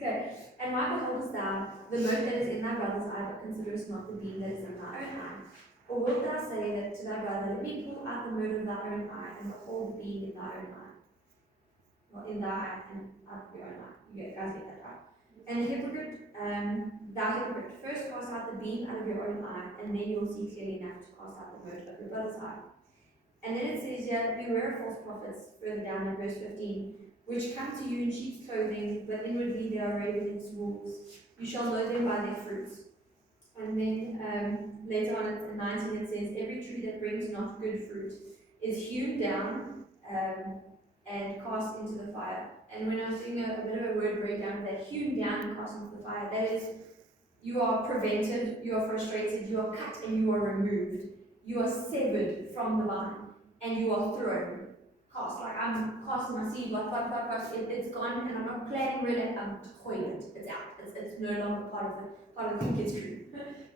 Okay. And why beholdest thou the mote that is in thy brother's eye, but considerest not the beam that is in thy own eye? Or wilt thou say that to thy brother, let me pull out the mote of thy own eye, and behold the beam in thy own eye? Well, in thy eye and out of your own eye. You guys get that right. And the hypocrite, thou hypocrite, first cast out the beam out of your own eye, and then you will see clearly enough to cast out the mote of your brother's eye. And then it says here, beware of false prophets, further down in verse 15, which come to you in sheep's clothing, but inwardly they are ravens as wolves. You shall know them by their fruits. And then later on in 19 it says, every tree that brings not good fruit is hewn down and cast into the fire. And when I was doing a bit of a word breakdown of that, hewn down and cast into the fire, that is, you are prevented, you are frustrated, you are cut, and you are removed. You are severed from the vine, and you are thrown. Cast, like I'm casting my seed, it's gone, and I'm not planning really, I'm throwing it, it's out, it's no longer part of the kids' crew.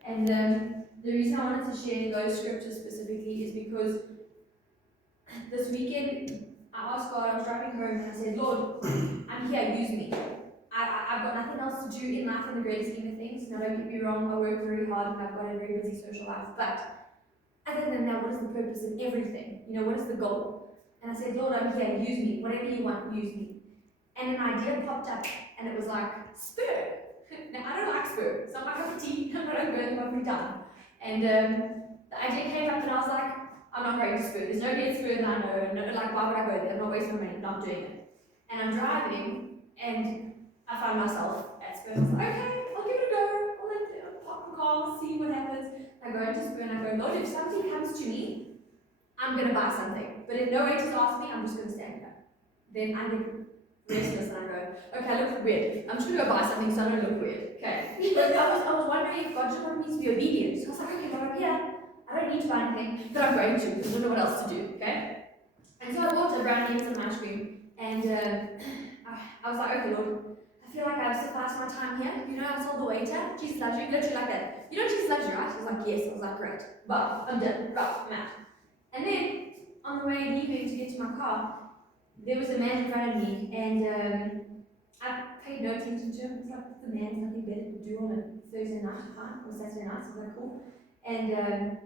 And the reason I wanted to share those scriptures specifically is because this weekend I asked God, I was driving home and I said, Lord, I'm here, use me. I've got nothing else to do in life in the greater scheme of things. Now don't get me wrong, I work very hard and I've got a very busy social life, but other than that, what is the purpose in everything? You know, what is the goal? And I said, Lord, I'm here, use me. Whatever you want, use me. And an idea popped up, and it was like, spur. Now, I don't like spur. It's not my cup of tea, but I'm going to be done. And the idea came up, and I was like, I'm not going to spur. There's no dead spur that I know. No, like, why would I go there? I'm not wasting my money. I'm not doing it. And I'm driving, and I found myself at spur. I was like, okay, I'll give it a go. I'll pop the car, see what happens. I go into Spur and I go, Lord, if something comes to me, I'm going to buy something. But if no waiters ask me, I'm just going to stand here. Then I get restless and I go, okay, I look weird. I'm just going to go buy something so I don't look weird. Okay. But I was wondering if God just wanted me to be obedient. So I was like, okay, Lord, yeah, I don't need to buy anything, but I'm going to because I don't know what else to do. Okay. And so I bought a brownie and some ice cream. And I was like, okay, Lord, I feel like I've sufficed my time here. You know, I told the waiter, Jesus loves you, literally like that. You know Jesus loves you, right? He was like, yes. I was like, great. But I'm done. Right, I'm out. And then, on the way leaving to get to my car, there was a man in front of me, and I paid no attention to him. It's like, the man's nothing better to do on a Thursday night, fine, or Saturday night, so I was like, cool. And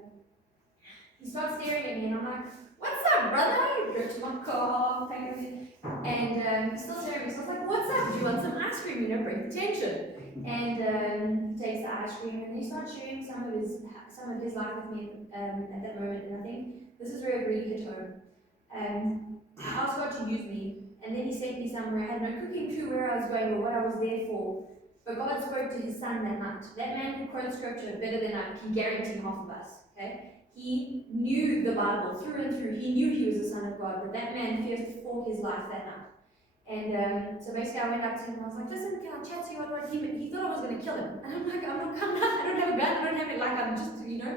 he starts staring at me, and I'm like, what's up, brother? Go to my car, paid everything. And he's still staring at me, so I was like, what's up? Do you want some ice cream? You know, bring the tension. And he takes the ice cream, and he starts sharing some of his life with me at that moment. And I think this is where it really hit home. I asked God to use me, and then he sent me somewhere. I had no cooking clue where I was going or what I was there for. But God spoke to his son that night. That man could quote scripture better than I can guarantee half of us. Okay? He knew the Bible through and through. He knew he was the Son of God, but that man feared for his life that night. And so basically I went up to him and I was like, listen, can I chat to you? He thought I was going to kill him. And I'm like, I'm not, I don't have a gun, I don't have it, like I'm just, you know.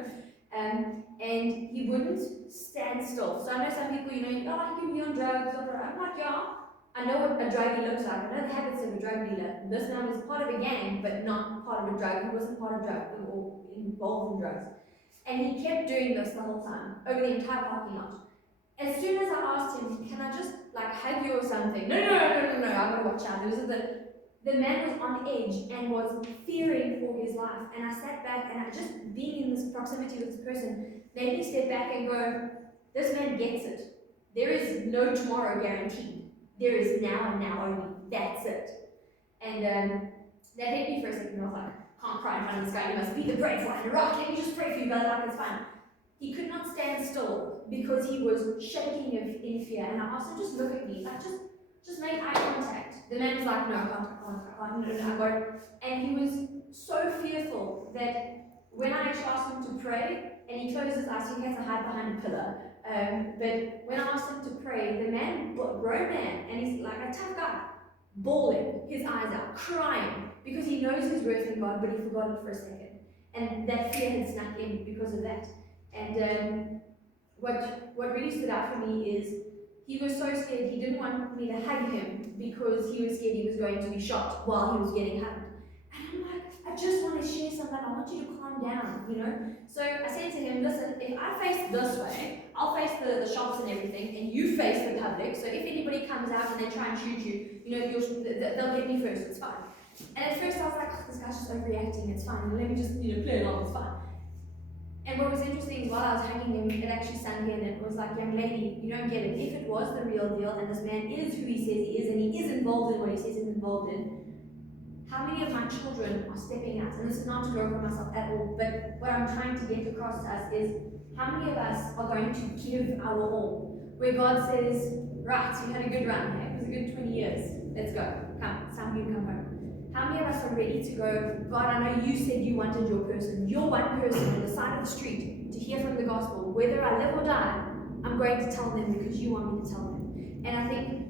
And he wouldn't stand still. So I know some people, you know, oh, you can be on drugs. I'm like, yeah, I know what a druggie looks like. I know the habits of a drug dealer. This man was part of a gang, but not part of a drug. He wasn't part of drugs or involved in drugs. And he kept doing this the whole time, over the entire parking lot. As soon as I asked him, can I just like hug you or something? No, I've got to watch out. The man was on edge and was fearing for his life. And I sat back and being in this proximity with this person made me step back and go, this man gets it. There is no tomorrow guaranteed. There is now and now only. That's it. And that hit me for a second. I was like, can't cry in front of this guy. You must be the brave one. Right, let me just pray for you, brother. Like, it's fine. He could not stand still because he was shaking in fear. And I asked him, just look at me. Like, just make eye contact. The man was like, no, I can't. No. And he was so fearful that when I actually asked him to pray, and he closed his eyes, so he had to hide behind a pillar. But when I asked him to pray, the man, grown man, and he's like a tough guy, bawling his eyes out, crying, because he knows his worth in God, but he forgot it for a second. And that fear had snuck in because of that. And what really stood out for me is he was so scared, he didn't want me to hug him because he was scared he was going to be shot while he was getting hugged. And I'm like, I just want to share something, I want you to calm down, you know? So I said to him, listen, if I face this way, I'll face the shops and everything, and you face the public, so if anybody comes out and they try and shoot you, you know, they'll get me first, it's fine. And at first I was like, oh, this guy's just overreacting, it's fine, let me just, play along, it's fine. And what was interesting is while I was hugging him, it actually sunk in. It was like, young lady, you don't get it. If it was the real deal and this man is who he says he is and he is involved in what he says he's involved in, how many of my children are stepping out? And this is not to glorify myself at all, but what I'm trying to get across to us is how many of us are going to give our all? Where God says, right, you had a good run, hey? It was a good 20 years. Let's go. Come, it's time for you to come home. How many of us are ready to go, God, I know you said you wanted your person, your one person on the side of the street to hear from the gospel. Whether I live or die, I'm going to tell them because you want me to tell them. And I think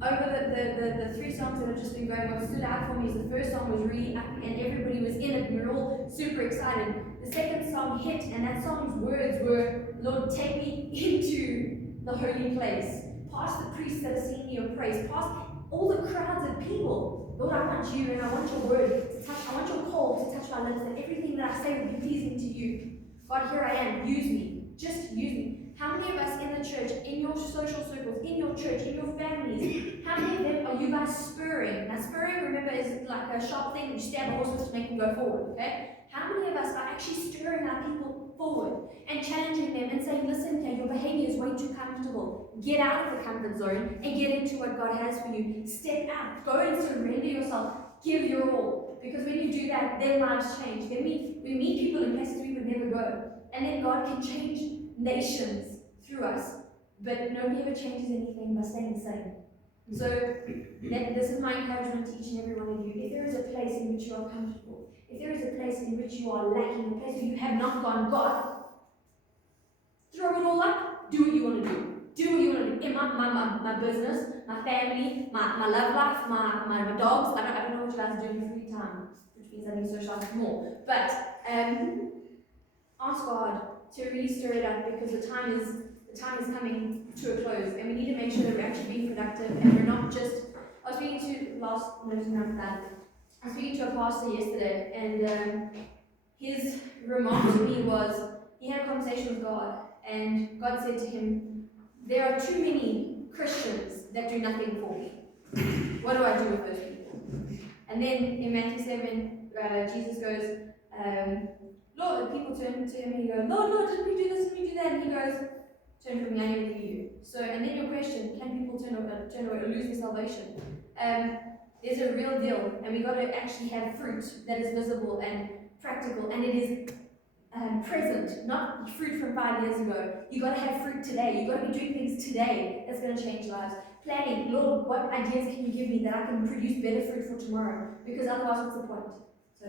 over the three songs that have just been going, what stood out for me is the first song was really happy and everybody was in it and we were all super excited. The second song hit and that song's words were, Lord, take me into the holy place. Past the priests that are singing your praise, past all the crowds of people. Lord, I want you and I want your word to touch, I want your call to touch my lips, that everything that I say will be pleasing to you. God, here I am, use me, just use me. How many of us in the church, in your social circles, in your church, in your families, how many of them are you guys spurring? Now spurring, remember, is like a sharp thing that you stab a horse with to make them go forward, okay? How many of us are actually stirring our people forward and challenging them and saying, listen, your behavior is way too comfortable. Get out of the comfort zone and get into what God has for you. Step out. Go and surrender yourself. Give your all. Because when you do that, their lives change. Then we meet people in places we would never go. And then God can change nations through us. But nobody ever changes anything by staying the same. So this is my encouragement to each and every one of you. If there is a place in which you are comfortable, if there is a place in which you are lacking, a place where you have not gone, God, throw it all up, do what you want to do. Do what you want to do. In my business, my family, my love life, my dogs. I don't know what you guys do in your free time, which means I need to socialize more. But ask God to really stir it up because the time is coming to a close, and we need to make sure that we're actually being productive and we're not just. I was speaking to I was speaking to a pastor yesterday, and his remark to me was he had a conversation with God, and God said to him, "There are too many Christians that do nothing for me. What do I do with those people?" And then in Matthew 7, Jesus goes, Lord, people turn to him and he goes, Lord, didn't we do this, didn't we do that? And he goes, turn from me, I never knew you. So, and then your question, can people turn away or lose their salvation? There's a real deal, and we've got to actually have fruit that is visible and practical, and it is present, not fruit from 5 years ago. You've got to have fruit today. You've got to be doing things today that's going to change lives. Planning, Lord, what ideas can you give me that I can produce better fruit for tomorrow? Because otherwise, what's the point? So,